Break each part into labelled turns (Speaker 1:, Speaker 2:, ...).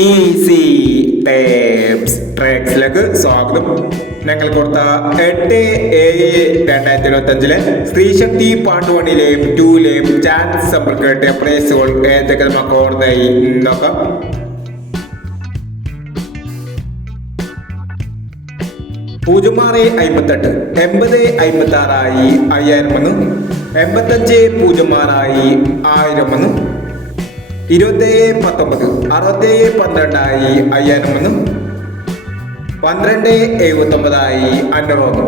Speaker 1: Easy tapes ട്രാക്സിലേക്ക് സ്വാഗതം. ഞങ്ങൾ കൊടുത്ത എട്ട് ഏഴ് രണ്ടായിരത്തി ഇരുപത്തി അഞ്ചിലെ സ്ത്രീശക്തി പാർട്ട് വണ്ണിലെയും ടൂലെയും ചാൻസ് സമ്പർക്കട്ടെ പ്രൈസുകൾ ഏതൊക്കെ നമുക്ക് ഓർമ്മയായി നോക്കാം. പൂജ്യം ആറ് അമ്പത്തെട്ട്. എൺപത് അമ്പത്തി ആറായി അയ്യായിരം ഒന്ന് എൺപത്തഞ്ച് പൂജ്യം ആറായി ആയിരം ഒന്ന് ഇരുപത്തേഴ് പത്തൊമ്പത് അറുപത്തേഴ് പന്ത്രണ്ടായി അയ്യായിരം ഒന്നും പന്ത്രണ്ട് എഴുപത്തൊമ്പതായി അഞ്ഞൂറ് ഒന്ന്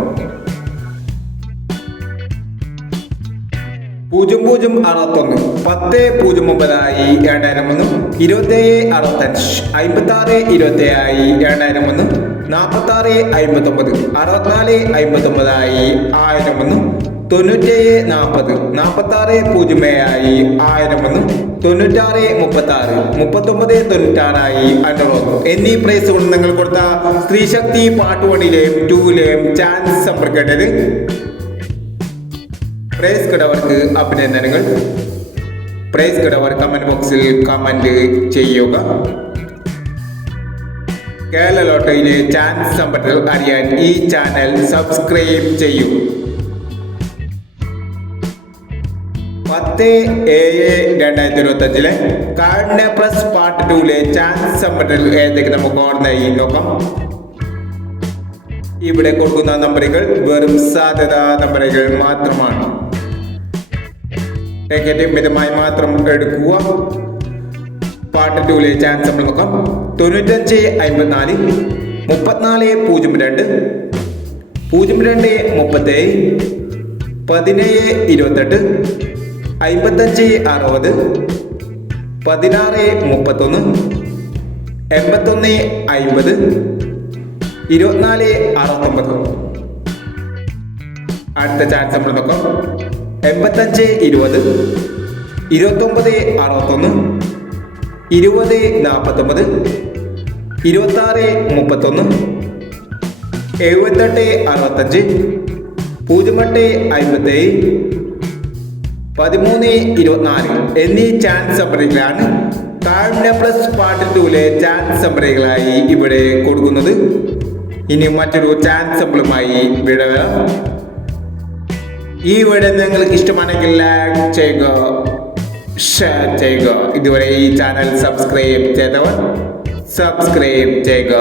Speaker 1: പൂജ്യം പൂജ്യം അറുപത്തൊന്ന് പത്ത് പൂജ്യം ഒമ്പതായി രണ്ടായിരം ഒന്ന് ഇരുപത്തേഴ് അറുപത്തഞ്ച് അമ്പത്തി ആറ് ഇരുപത്തേഴായി രണ്ടായിരം ഒന്ന് നാൽപ്പത്തി ആറ് അമ്പത്തൊമ്പത് അറുപത്തിനാല് അമ്പത്തൊമ്പതായി ആയിരം ഒന്ന് തൊണ്ണൂറ്റേഴ് നാൽപ്പത് നാൽപ്പത്തി ആറ് പൂജ്യം ഏഴായി ഒന്ന് തൊണ്ണൂറ്റാറ് മുപ്പത്തി ആറ് മുപ്പത്തൊമ്പത് തൊണ്ണൂറ്റാറായി അഞ്ഞൂറ് എന്നീ പ്രൈസ് കൊണ്ട് നിങ്ങൾ കൊടുത്ത സ്ത്രീശക്തി പാട്ട് വണിയിലെയും ടൂവിലെയും ചാൻസ് സമ്പർക്കേണ്ടത് പ്രൈസ് കിടവർക്ക് അഭിനന്ദനങ്ങൾ. പ്രൈസ് കിടവർ കമന്റ് ബോക്സിൽ കമന്റ് ചെയ്യുക. കേരള ലോട്ടറിയിലെ ചാൻസ് സമ്പർക്കം അറിയാൻ ഈ ചാനൽ സബ്സ്ക്രൈബ് ചെയ്യൂ. പത്ത് ഏഴ് രണ്ടായിരത്തി ഇരുപത്തി അഞ്ചിലെ കാർഡിനെ പ്ലസ് പാർട്ട് ടൂലെ ചാൻസ് ഏതൊക്കെ നമുക്ക് ഓർമ്മയായി നോക്കാം. ഇവിടെ കൊടുക്കുന്ന നമ്പറുകൾ വെറും സാധ്യതാ നമ്പറുകൾ മാത്രമാണ്. ടിക്കറ്റ് മിതമായി മാത്രം എടുക്കുക. പാർട്ട് ടൂലെ ചാൻസ് നമ്മൾ നോക്കാം. തൊണ്ണൂറ്റഞ്ച് അമ്പത്തിനാല് മുപ്പത്തിനാല് പൂജ്യം രണ്ട് പൂജ്യം രണ്ട് മുപ്പത്തേഴ് പതിനേഴ് ഇരുപത്തെട്ട് അമ്പത്തഞ്ച് അറുപത് പതിനാറ് മുപ്പത്തൊന്ന് എൺപത്തൊന്ന് അമ്പത് ഇരുപത്തിനാല് അറുപത്തൊമ്പത്. അടുത്ത ചാൻസ് നമ്മൾ നോക്കാം. എൺപത്തഞ്ച് ഇരുപത് ഇരുപത്തൊമ്പത് അറുപത്തൊന്ന് ഇരുപത് നാൽപ്പത്തൊമ്പത് ഇരുപത്താറ് മുപ്പത്തൊന്ന് എഴുപത്തെട്ട് അറുപത്തഞ്ച് പൂജ്യം എട്ട് അമ്പത്തേഴ് പതിമൂന്ന് ഇരുപത്തിനാല് എന്നീ ചാൻസ് നമ്പറുകളാണ് താഴ്ന്ന പ്ലസ് പാർട്ട് ടൂലെ ചാൻസ് നമ്പറുകളായി ഇവിടെ കൊടുക്കുന്നത്. ഇനി മറ്റൊരു ചാൻസ് നമ്പറുമായി ഇവിടെ ഈ വീഡിയോ നിങ്ങൾക്ക് ഇഷ്ടമാണെങ്കിൽ ലൈക്ക് ചെയ്യുക ഷെയർ ചെയ്യുക. ഇതുവരെ ഈ ചാനൽ സബ്സ്ക്രൈബ് ചെയ്തവർ സബ്സ്ക്രൈബ് ചെയ്യുക.